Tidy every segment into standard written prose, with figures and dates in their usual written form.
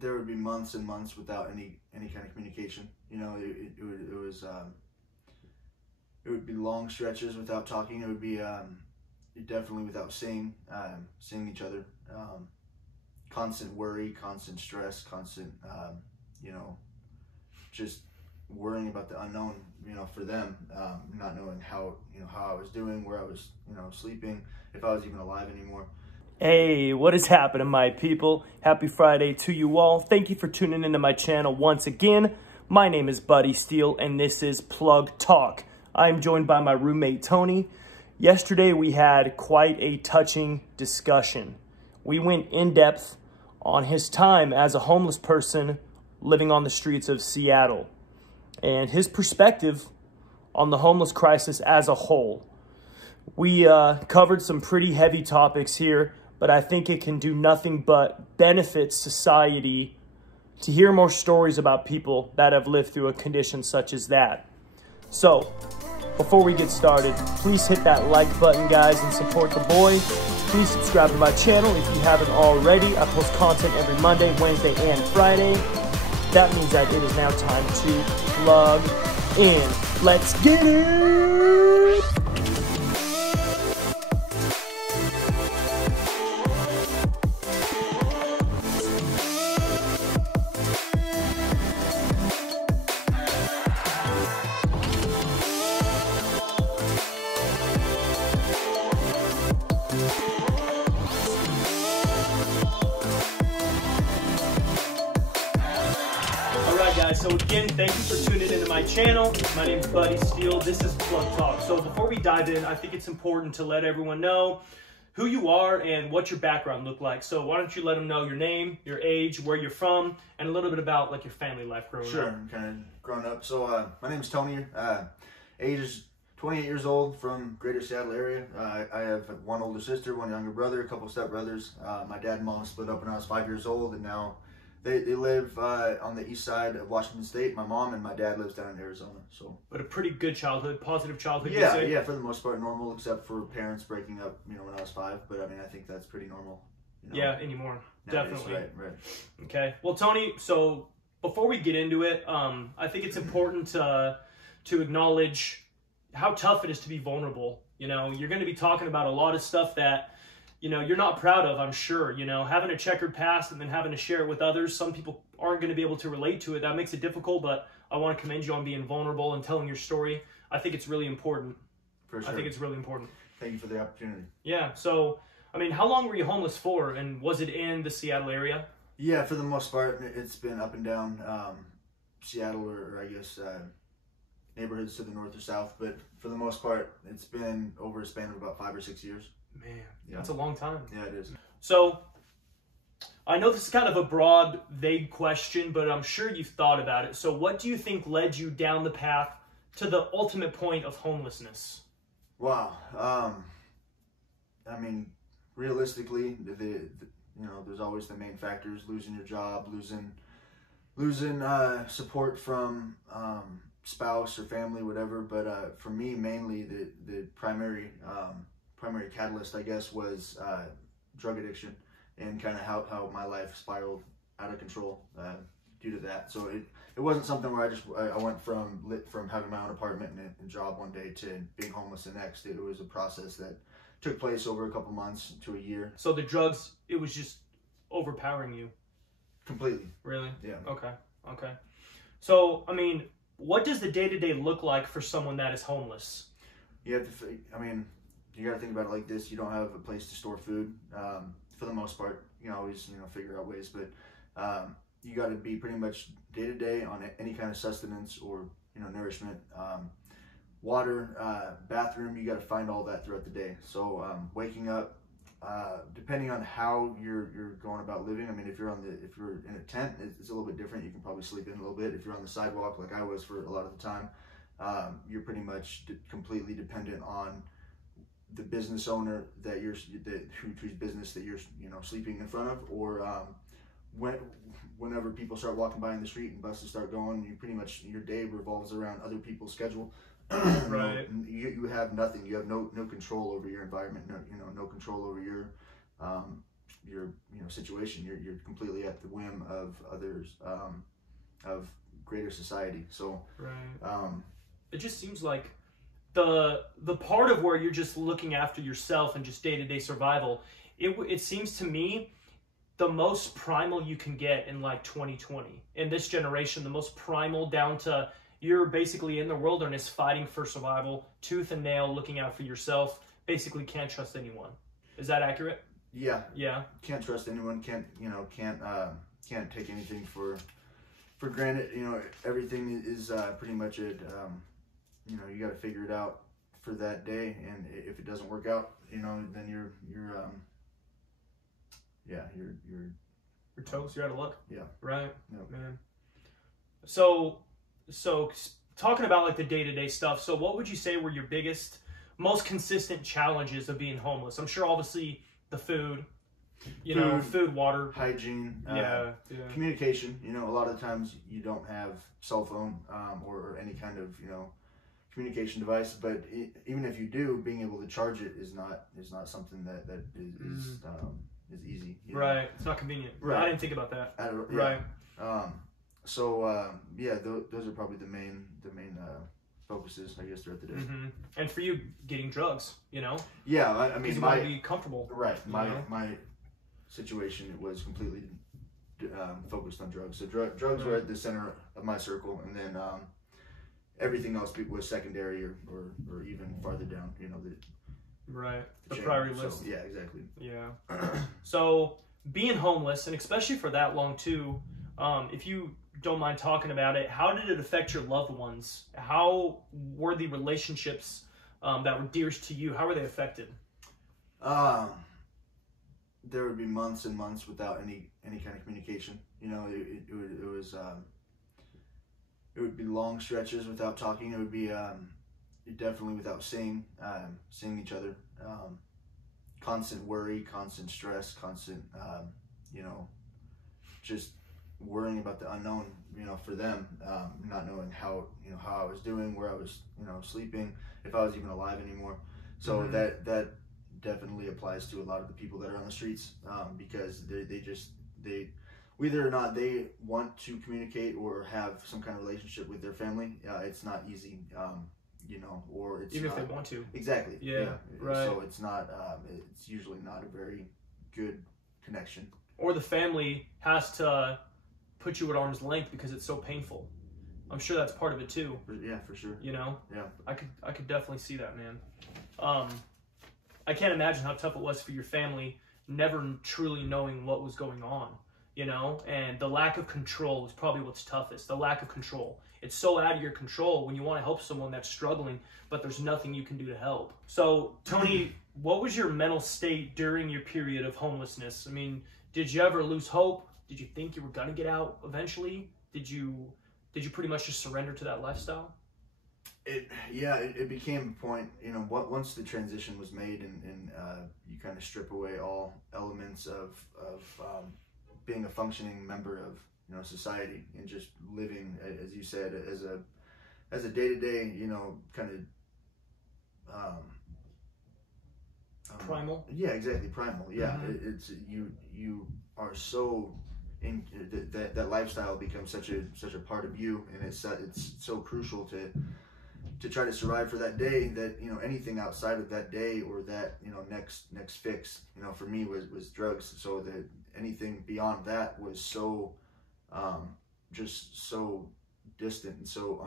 there would be months and months without any kind of communication. You know, it would be long stretches without talking. It would be definitely without seeing each other. Constant worry, constant stress, constant you know, just worrying about the unknown. You know, for them, not knowing how I was doing, where I was, sleeping, if I was even alive anymore. Hey, what is happening, my people? Happy Friday to you all. Thank you for tuning into my channel once again. My name is Buddy Steele, and this is Plug Talk. I'm joined by my roommate, Tony. Yesterday, we had quite a touching discussion. We went in depth on his time as a homeless person living on the streets of Seattle and his perspective on the homeless crisis as a whole. We covered some pretty heavy topics here, but I think it can do nothing but benefit society to hear more stories about people that have lived through a condition such as that. So, before we get started, please hit that like button, guys, and support the boy. Please subscribe to my channel if you haven't already. I post content every Monday, Wednesday, and Friday. That means that it is now time to plug in. Let's get it! So again, thank you for tuning into my channel. My name is Buddy Steele. This is Plug Talk. So before we dive in, I think it's important to let everyone know who you are and what your background looked like. So why don't you let them know your name, your age, where you're from, and a little bit about like your family life growing up. Sure, I'm kind of grown up. So my name is Tony. Age is 28 years old, from Greater Seattle area. I have one older sister, one younger brother, a couple stepbrothers. My dad and mom split up when I was 5 years old, and now they live on the east side of Washington State. My mom and my dad lives down in Arizona. So, but a pretty good childhood, positive childhood. Yeah, yeah, for the most part, normal, except for parents breaking up. When I was 5. But I mean, I think that's pretty normal. Yeah, anymore, nowadays. Definitely. Right. Okay. Well, Tony. So before we get into it, I think it's important to acknowledge how tough it is to be vulnerable. You're going to be talking about a lot of stuff that you're not proud of, I'm sure. Having a checkered past and then having to share it with others, some people aren't going to be able to relate to it. That makes it difficult, but I want to commend you on being vulnerable and telling your story. I think it's really important. For sure. I think it's really important. Thank you for the opportunity. Yeah. So, I mean, how long were you homeless for, and was it in the Seattle area? Yeah, for the most part, it's been up and down Seattle, or I guess neighborhoods to the north or south. But for the most part, it's been over a span of about 5 or 6 years. Man, yeah. That's a long time. Yeah, it is. So, I know this is kind of a broad, vague question, but I'm sure you've thought about it. So what do you think led you down the path to the ultimate point of homelessness? Wow. I mean, realistically, there's always the main factors: losing your job, losing support from spouse or family, whatever. But for me, mainly the primary catalyst, I guess, was drug addiction, and kind of how my life spiraled out of control due to that. So it wasn't something where I went from having my own apartment and job one day to being homeless the next. It was a process that took place over a couple months to a year. So the drugs, it was just overpowering you? Completely. Really? Yeah. Okay. So, I mean, what does the day-to-day look like for someone that is homeless? You have to, you got to think about it like this. You don't have a place to store food. For the most part, you can always, figure out ways, but you got to be pretty much day to day on any kind of sustenance or, nourishment. Water, bathroom, you got to find all that throughout the day. So waking up, depending on how you're going about living. I mean, if you're in a tent, it's a little bit different. You can probably sleep in a little bit. If you're on the sidewalk, like I was for a lot of the time, you're pretty much completely dependent on the business owner whose business that you're sleeping in front of, or whenever people start walking by in the street and buses start going, you pretty much, your day revolves around other people's schedule. Right. You have nothing. You have no control over your environment. No control over your situation. You're completely at the whim of others, of greater society. So right. It just seems like the part of where you're just looking after yourself and just day-to-day survival, it seems to me the most primal you can get in like 2020 in this generation, the most primal, down to you're basically in the wilderness fighting for survival, tooth and nail, looking out for yourself, basically can't trust anyone. Is that accurate? Yeah. Can't trust anyone. Can't take anything for granted. Everything is pretty much it. You got to figure it out for that day, and if it doesn't work out, then you're toast. You're out of luck. Yeah. Right. Yep. Man. So talking about like the day-to-day stuff. So what would you say were your biggest, most consistent challenges of being homeless? I'm sure obviously the food, food, water, hygiene, communication. A lot of times you don't have cell phone or any kind of communication device, but even if you do, being able to charge it is not something that is easy. Right. It's not convenient. Right. I didn't think about that. Right. Those are probably the main focuses, I guess, throughout the day. Mm-hmm. And for you, getting drugs, Yeah, I mean, you want to be comfortable. Right. My situation was completely focused on drugs. So drugs were at the center of my circle, and then everything else was secondary or even farther down. The priority list. So, yeah, exactly. Yeah. So being homeless, and especially for that long too, if you don't mind talking about it, how did it affect your loved ones? How were the relationships that were dearest to you, how were they affected? There would be months and months without any kind of communication. It would be long stretches without talking. It would be definitely without seeing each other. Constant worry, constant stress, constant just worrying about the unknown. For them, not knowing how I was doing, where I was sleeping, if I was even alive anymore. So that definitely applies to a lot of the people that are on the streets, because they whether or not they want to communicate or have some kind of relationship with their family, it's not easy, or it's even not, if they want to. Exactly. Yeah. Right. So it's not. It's usually not a very good connection. Or the family has to put you at arm's length because it's so painful. I'm sure that's part of it too. Yeah, for sure. Yeah. I could definitely see that, man. I can't imagine how tough it was for your family, never truly knowing what was going on. And the lack of control is probably what's toughest. The lack of control. It's so out of your control when you want to help someone that's struggling, but there's nothing you can do to help. So, Tony, what was your mental state during your period of homelessness? I mean, did you ever lose hope? Did you think you were going to get out eventually? Did you pretty much just surrender to that lifestyle? It became a point, once the transition was made and you kind of strip away all elements of being a functioning member of society and just living, as you said, as a day-to-day, kind of primal. Yeah, exactly, primal. Yeah, it's you are so in that lifestyle becomes such a part of you, and it's so crucial to try to survive for that day, that anything outside of that day or that next fix, for me was drugs. So that anything beyond that was so just so distant and so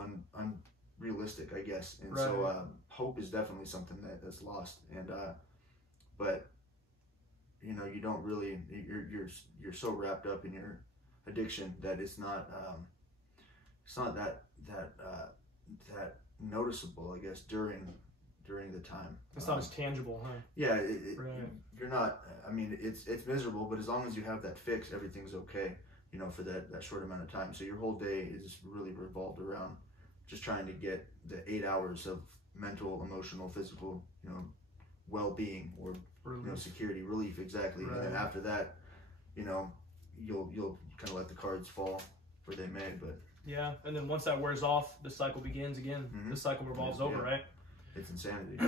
unrealistic, I guess. And right. So hope is definitely something that's lost. And but you don't really, you're so wrapped up in your addiction that it's not that noticeable, I guess, during the time. It's not as tangible, huh? Yeah, right. You're not. I mean, it's miserable, but as long as you have that fix, everything's okay. For that short amount of time. So your whole day is really revolved around just trying to get the 8 hours of mental, emotional, physical, well-being or security, relief, exactly. Right. And then after that, you'll kind of let the cards fall where they may. But yeah, and then once that wears off, the cycle begins again. The cycle revolves over, right? It's insanity.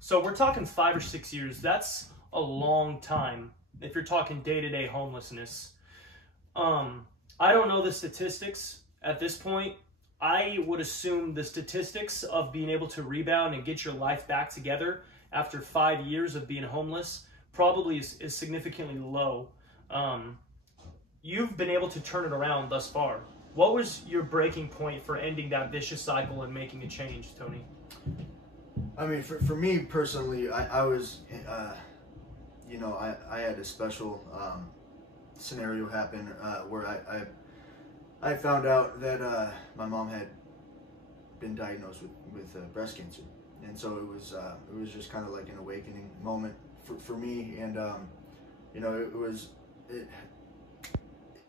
So we're talking 5 or 6 years. That's a long time if you're talking day-to-day homelessness, I don't know the statistics at this point. I would assume the statistics of being able to rebound and get your life back together after 5 years of being homeless probably is significantly low. You've been able to turn it around thus far. What was your breaking point for ending that vicious cycle and making a change, Tony? I mean, for me personally, I was, you know, I had a special scenario happen where I found out that my mom had been diagnosed with breast cancer, and so it was just kind of like an awakening moment for me, and you know,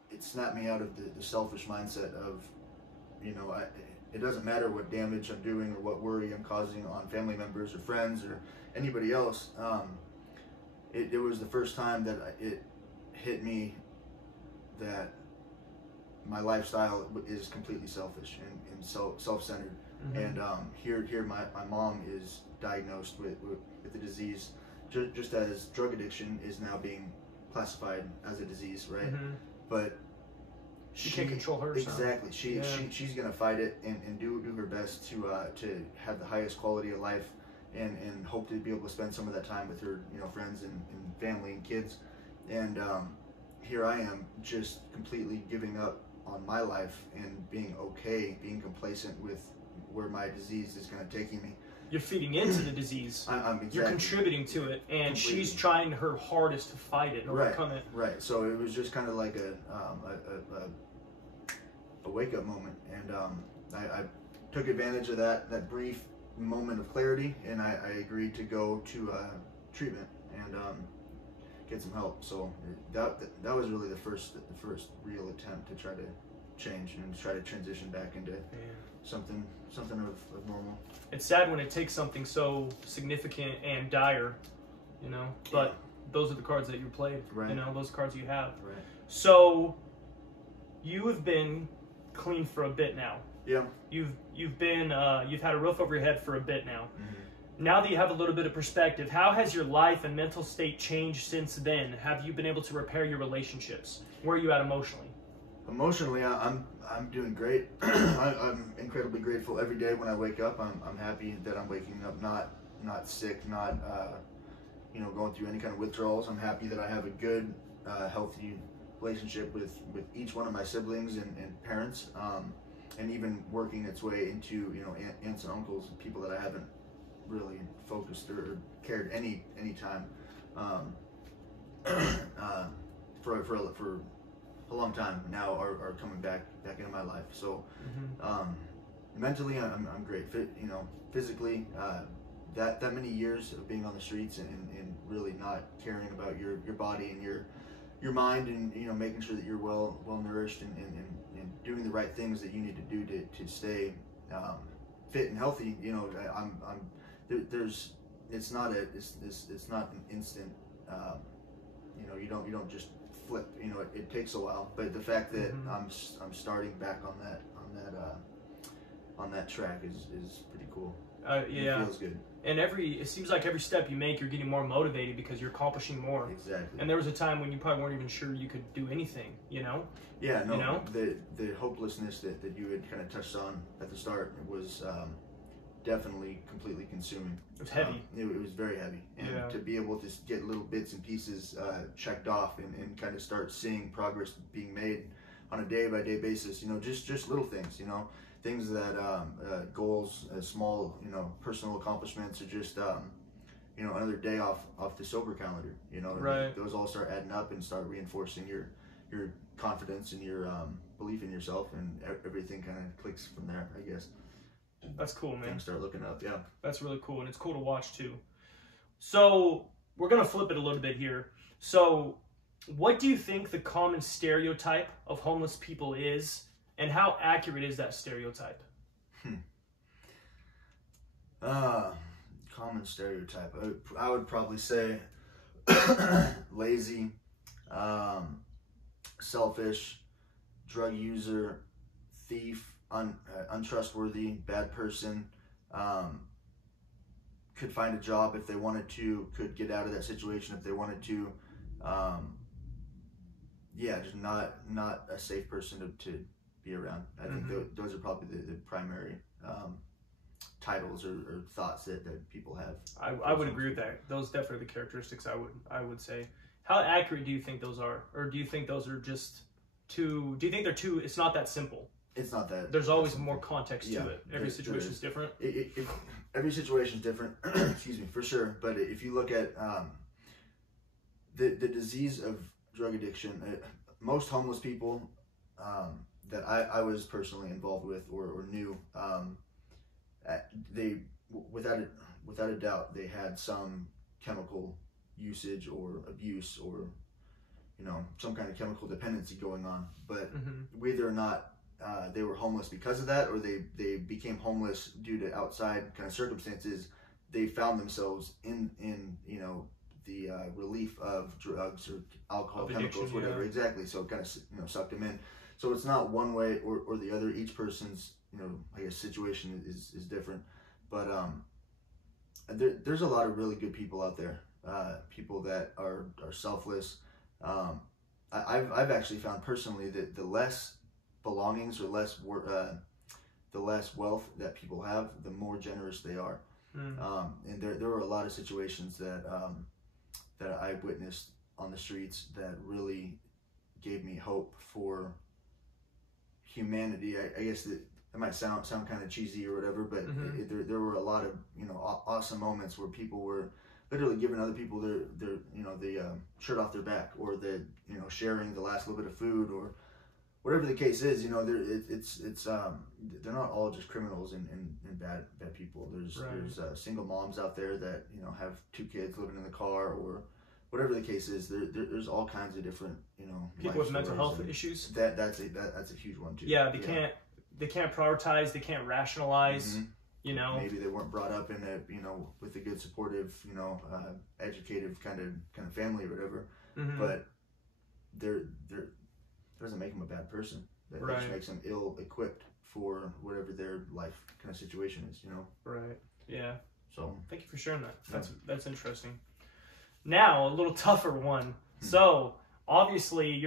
it snapped me out of the selfish mindset of, you know, it doesn't matter what damage I'm doing or what worry I'm causing on family members or friends or anybody else. It was the first time that it hit me that my lifestyle is completely selfish and self-centered. Mm-hmm. And here my mom is diagnosed with the disease, just as drug addiction is now being classified as a disease, right? Mm-hmm. But she can't control herself. Exactly. She's gonna fight it and do her best to have the highest quality of life and hope to be able to spend some of that time with her, you know, friends and family and kids. And here I am just completely giving up on my life and being okay, being complacent with where my disease is kind of taking me. You're feeding into the disease. Exactly. You're contributing to it, and completely. She's trying her hardest to fight it and overcome it. Right. So it was just kind of like a wake-up moment, and I took advantage of that brief moment of clarity, and I agreed to go to treatment and get some help. So that was really the first real attempt to try to change and try to transition back into something of normal. It's sad when it takes something so significant and dire, you know, but those are the cards that you played, right. You know, those cards you have. Right. So you have been clean for a bit now. Yeah. You've been you've had a roof over your head for a bit now. Mm-hmm. Now that you have a little bit of perspective, how has your life and mental state changed since then? Have you been able to repair your relationships? Where are you at emotionally? Emotionally, I'm doing great. I'm incredibly grateful every day when I wake up. I'm happy that I'm waking up not sick, not you know, going through any kind of withdrawals. I'm happy that I have a good, healthy relationship with each one of my siblings and parents, and even working its way into, you know, aunts and uncles and people that I haven't really focused or cared any time for a long time now are coming back into my life. So mentally I'm great. You know, physically, that many years of being on the streets and really not caring about your body and your mind, and, you know, making sure that you're well nourished and doing the right things that you need to do to stay fit and healthy. You know, it's not an instant. You know, you don't just flip. You know, it takes a while. But the fact that I'm starting back on that track is pretty cool. Yeah, it feels good. And it seems like every step you make, you're getting more motivated because you're accomplishing more. Exactly. And there was a time when you probably weren't even sure you could do anything, you know? Yeah, no, you know? The hopelessness that you had kind of touched on at the start was definitely completely consuming. It was heavy. It was very heavy. And to be able to get little bits and pieces checked off and kind of start seeing progress being made on a day-by-day basis, you know, just little things, you know, things that goals, small, you know, personal accomplishments, or just you know, another day off the sober calendar, you know. Right. Those all start adding up and start reinforcing your confidence and your belief in yourself, and everything kind of clicks from there, I guess. That's cool, man. Things start looking up. Yeah, that's really cool, and it's cool to watch too. So we're gonna flip it a little bit here. So what do you think the common stereotype of homeless people is, and how accurate is that stereotype? Common stereotype. I would probably say lazy, selfish, drug user, thief, untrustworthy, bad person, could find a job if they wanted to, could get out of that situation if they wanted to, Yeah, just not a safe person to be around. I think those are probably the primary titles or thoughts that people have. I would agree with that. Those definitely the characteristics I would say. How accurate do you think those are, or do you think those are just too? Do you think they're too? It's not that simple. It's not that. There's always more context to it. Every situation is different. Every situation is different. Excuse me, for sure. But if you look at the disease of drug addiction, most homeless people that I was personally involved with or knew, they without a doubt they had some chemical usage or abuse or some kind of chemical dependency going on. But whether or not they were homeless because of that, or they became homeless due to outside kind of circumstances, they found themselves in the relief of drugs or alcohol, of chemicals, whatever. Yeah. Exactly. So it kind of sucked them in. So it's not one way or the other. Each person's I guess situation is different. But there's a lot of really good people out there. People that are selfless. I've actually found personally that the less belongings or the less wealth that people have, the more generous they are. And there were a lot of situations that I witnessed on the streets that really gave me hope for humanity. I guess that might sound kind of cheesy or whatever, but there were a lot of awesome moments where people were literally giving other people their the shirt off their back, or the sharing the last little bit of food, or whatever the case is. They're not all just criminals and bad people. There's single moms out there that have 2 kids living in the car, or whatever the case is. There's all kinds of different people with mental health issues. That's a huge one too. Yeah, they can't prioritize, they can't rationalize. Maybe they weren't brought up in a with a good supportive educative kind of family or whatever. But that doesn't make them a bad person. That just makes them ill equipped for whatever their life kind of situation is. Right. Yeah. So thank you for sharing that. That's interesting. Now a little tougher one. So obviously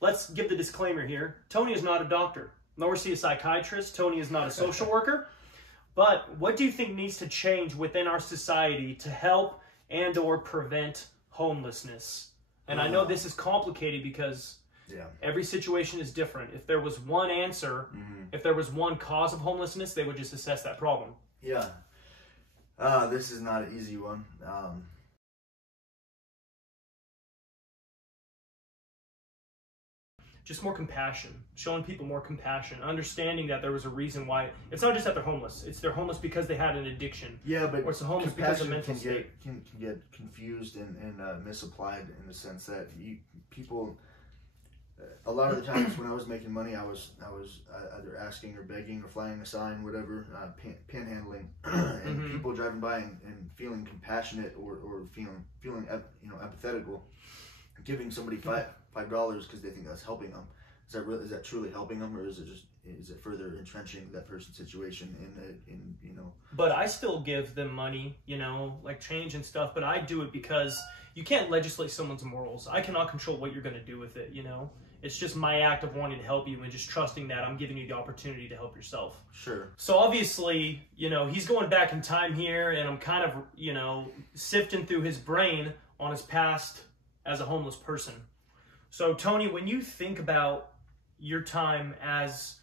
let's give the disclaimer here. Tony is not a doctor, nor is he a psychiatrist. Tony is not a social worker. But what do you think needs to change within our society to help and or prevent homelessness? And I know this is complicated because every situation is different. If there was one answer, if there was one cause of homelessness, they would just assess that problem. Yeah. This is not an easy one. Just more compassion, showing people more compassion, understanding that there was a reason why. It's not just that they're homeless; they're homeless because they had an addiction. Yeah, but or it's homeless because of mental state. Can get confused and misapplied in the sense that people. A lot of the times when I was making money, I was either asking or begging or flying a sign, whatever, panhandling, and people driving by and feeling compassionate or feeling empathetical, giving somebody $5 because they think that's helping them. Is that truly helping them, or is it further entrenching that person's situation in But I still give them money, like change and stuff. But I do it because you can't legislate someone's morals. I cannot control what you're going to do with it. It's just my act of wanting to help you and just trusting that I'm giving you the opportunity to help yourself. Sure. So obviously, he's going back in time here, and I'm kind of sifting through his brain on his past as a homeless person. So Tony, when you think about your time as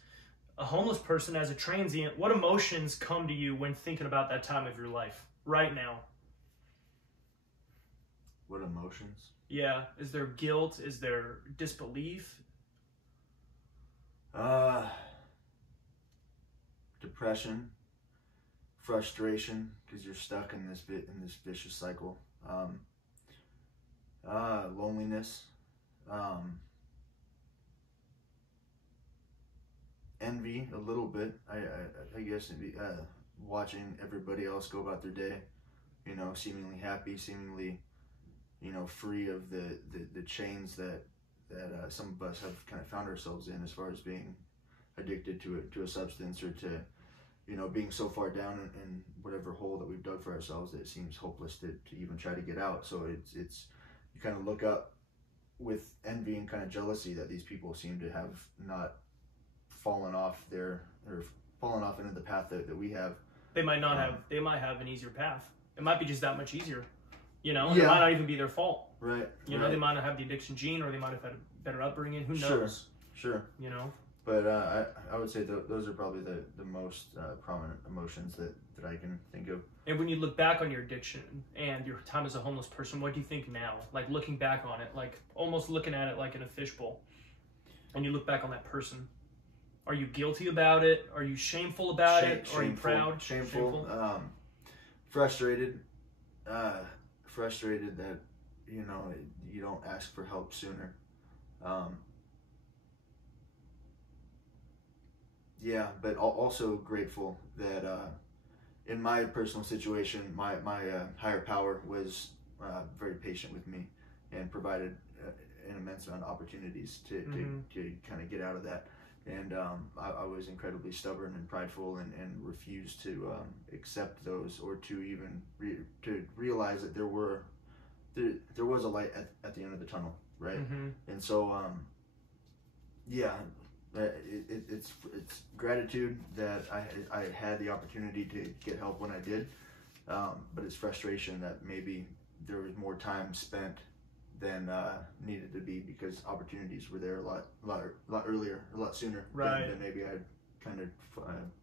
a homeless person, as a transient, what emotions come to you when thinking about that time of your life right now? What emotions? Yeah. Is there guilt? Is there disbelief? Depression, frustration, because you're stuck in this vicious cycle. Loneliness. Envy a little bit. I guess it'd be, watching everybody else go about their day, seemingly happy, seemingly, free of the chains that some of us have kind of found ourselves in, as far as being addicted to a substance, or to being so far down in whatever hole that we've dug for ourselves that it seems hopeless to even try to get out. So it's you kind of look up with envy and kind of jealousy that these people seem to have not fallen off into the path that we have. They might not have. They might have an easier path. It might be just that much easier. You know, Yeah. it might not even be their fault. Right. You know, they might not have the addiction gene, or they might have had a better upbringing. Who knows? Sure. You know. But I would say those are probably the most prominent emotions that I can think of. And when you look back on your addiction and your time as a homeless person, what do you think now? Like looking back on it, like almost looking at it like in a fishbowl, and you look back on that person. Are you guilty about it? Are you shameful about it? Or are you proud? Shameful. Frustrated. Frustrated that, you know, you don't ask for help sooner. Yeah, but also grateful that in my personal situation, my higher power was very patient with me and provided an immense amount of opportunities to kind of get out of that. And I was incredibly stubborn and prideful and refused to accept those, or to even to realize that there was a light at the end of the tunnel, right? And so yeah, it's gratitude that I had the opportunity to get help when I did, but it's frustration that maybe there was more time spent than needed to be, because opportunities were there a lot earlier, a lot sooner, right, than maybe I'd kind of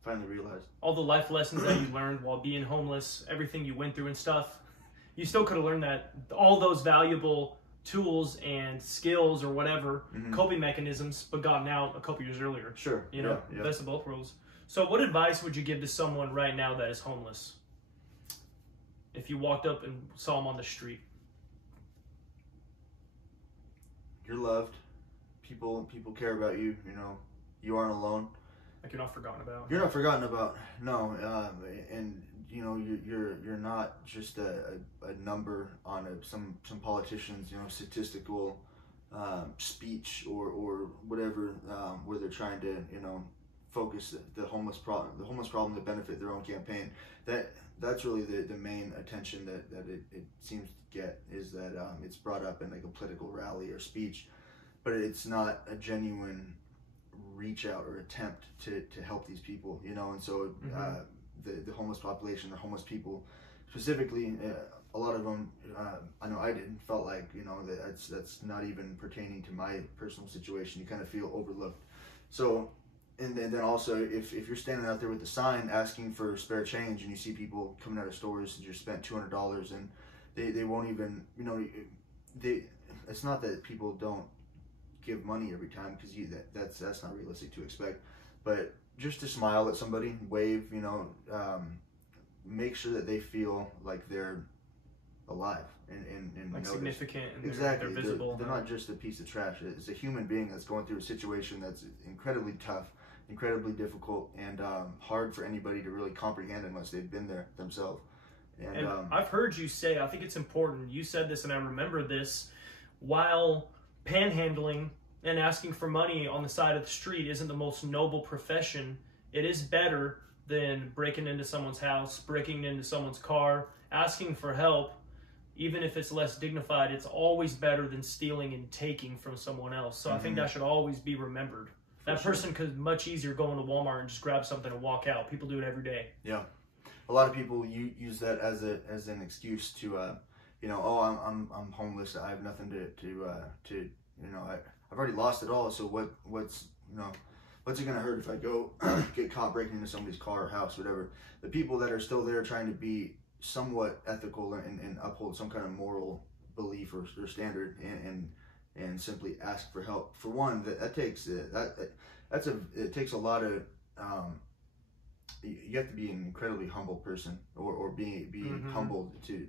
finally realized. All the life lessons that you learned while being homeless, everything you went through and stuff, you still could have learned that, all those valuable tools and skills or whatever, coping mechanisms, but gotten out a couple years earlier. Sure. You know, best of both worlds. So what advice would you give to someone right now that is homeless? If you walked up and saw them on the street. You're loved. People care about you. You know, you aren't alone. Like you're not forgotten about. You're not forgotten about. No, and you know you're not just a number on some politician's, you know, statistical speech or whatever, where they're trying to, you know, focus the homeless problem to benefit their own campaign. That's really the main attention that it seems to get, is that it's brought up in like a political rally or speech, but it's not a genuine reach out or attempt to help these people, you know. And so the homeless population, the homeless people specifically, a lot of them, I know I did, felt like, you know, that's not even pertaining to my personal situation. You kind of feel overlooked. So, and then also, if you're standing out there with a sign asking for spare change, and you see people coming out of stores and just spent $200, and they won't even, you know, it's not that people don't give money every time, because that's not realistic to expect, but just to smile at somebody, wave, you know, make sure that they feel like they're alive and like significant, and exactly, they're visible. They're not just a piece of trash. It's a human being that's going through a situation that's incredibly tough, incredibly difficult, and hard for anybody to really comprehend unless they've been there themselves. And I've heard you say, I think it's important, you said this and I remember this, while panhandling and asking for money on the side of the street isn't the most noble profession, it is better than breaking into someone's house, breaking into someone's car, asking for help. Even if it's less dignified, it's always better than stealing and taking from someone else. So I think that should always be remembered. That person could much easier go into Walmart and just grab something and walk out. People do it every day. Yeah. A lot of people use that as an excuse to, you know, oh, I'm homeless. I have nothing to you know, I've already lost it all. So what's it gonna hurt if I go get caught breaking into somebody's car or house, whatever? The people that are still there trying to be somewhat ethical and uphold some kind of moral belief or standard, and simply ask for help. For one, it takes a lot of. You have to be an incredibly humble person, or be humbled to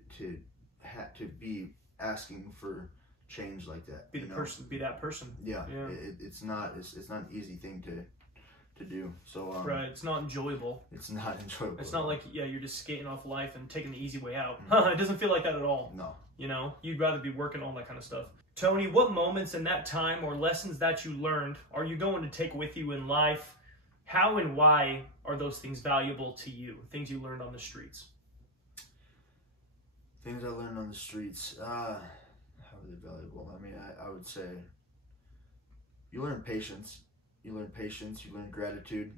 be asking for change like that. Be that person. Yeah. It's not an easy thing to do. So right, it's not enjoyable. It's not enjoyable. It's not like you're just skating off life and taking the easy way out. It doesn't feel like that at all. No. You know, you'd rather be working on that kind of stuff. Tony, what moments in that time or lessons that you learned are you going to take with you in life? How and why are those things valuable to you? Things you learned on the streets. Things I learned on the streets. How really valuable. I mean, I would say you learn patience. You learn patience. You learn gratitude.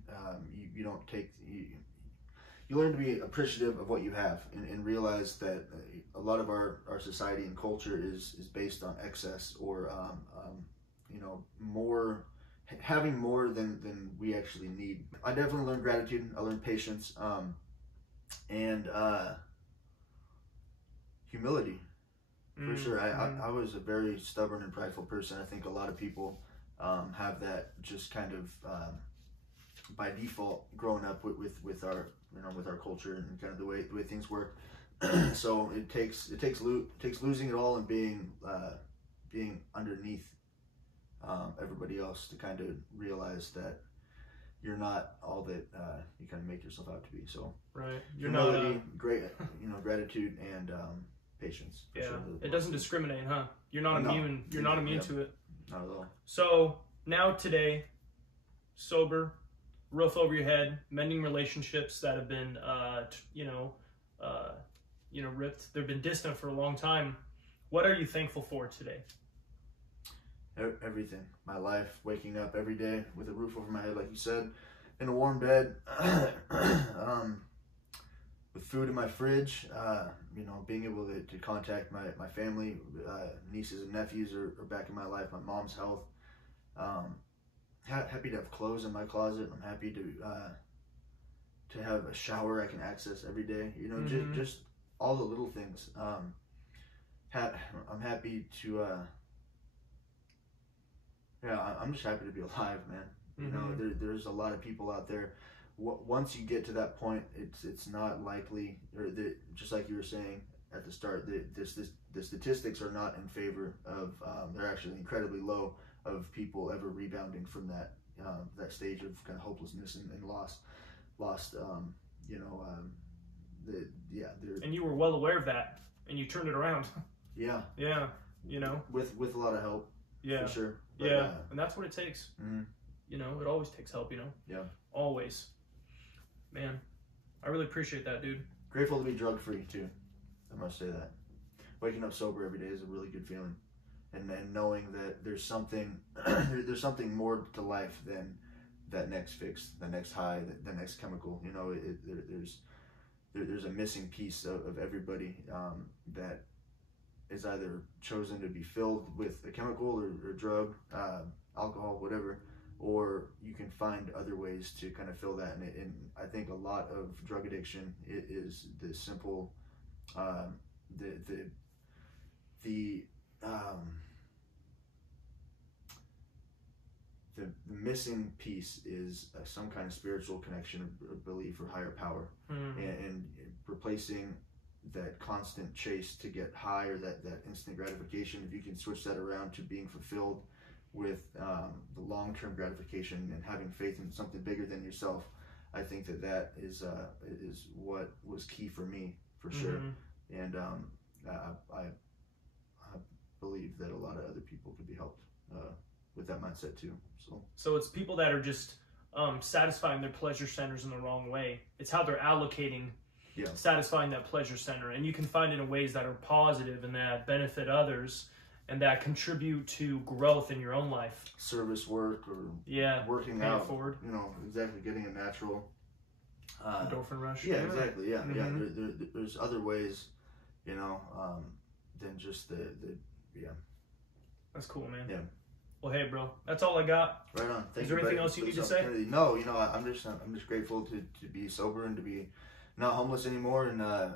You don't take. You learn to be appreciative of what you have, and realize that a lot of our society and culture is based on excess, or you know, having more than we actually need. I definitely learned gratitude. I learned patience, and humility, for sure. I was a very stubborn and prideful person. I think a lot of people have that just kind of by default growing up with our, you know, with our culture and kind of the way things work. So it takes losing it all and being underneath everybody else to kind of realize that you're not all that you kind of make yourself out to be. So right, you're humility, not great, you know, gratitude and patience. Yeah, sure. It doesn't discriminate, huh? You're not immune. You're not immune to it. Not at all. So now today, sober, roof over your head, mending relationships that have been, ripped. They've been distant for a long time. What are you thankful for today? Everything. My life, waking up every day with a roof over my head, like you said, in a warm bed, with food in my fridge, you know, being able to contact my family, nieces and nephews are back in my life, my mom's health. Happy to have clothes in my closet. I'm happy to have a shower I can access every day. You know, just all the little things. I'm happy to. I'm just happy to be alive, man. You know, there's a lot of people out there. Once you get to that point, it's not likely, or just like you were saying at the start, the statistics are not in favor of. They're actually incredibly low of people ever rebounding from that stage of kind of hopelessness and lost. You know, and you were well aware of that, and you turned it around. Yeah. Yeah. You know, with a lot of help. Yeah. For sure. But, yeah, and that's what it takes. You know, it always takes help. You know. Yeah. Always. Man, I really appreciate that, dude. Grateful to be drug free too. I must say that. Waking up sober every day is a really good feeling, and knowing that there's something more to life than that next fix, the next high, the next chemical. You know, there's a missing piece of everybody that is either chosen to be filled with a chemical or drug, alcohol, whatever, or you can find other ways to kind of fill that. And I think a lot of drug addiction is the simple, the missing piece is some kind of spiritual connection or belief or higher power, and replacing that constant chase to get high or that instant gratification. If you can switch that around to being fulfilled with the long-term gratification and having faith in something bigger than yourself, I think that is what was key for me, for sure. And I believe that a lot of other people could be helped with that mindset too. So it's people that are just satisfying their pleasure centers in the wrong way. It's how they're allocating satisfying that pleasure center, and you can find it in ways that are positive and that benefit others and that contribute to growth in your own life. Service work or working paying out, forward. You know, exactly, getting a natural endorphin rush. Yeah, exactly. Yeah, there's other ways, you know, than just the. That's cool, man. Yeah. Well, hey, bro, that's all I got. Right on. Is there anything else you need to say? No, you know, I'm just grateful to be sober and to be not homeless anymore, and I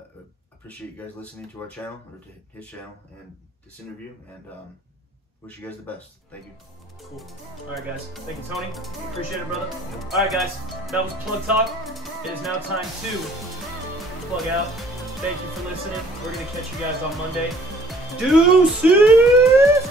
appreciate you guys listening to our channel, or to his channel, and this interview, and wish you guys the best. Thank you. Cool. All right, guys. Thank you, Tony. Appreciate it, brother. All right, guys. That was Plug Talk. It is now time to plug out. Thank you for listening. We're going to catch you guys on Monday. Deuces!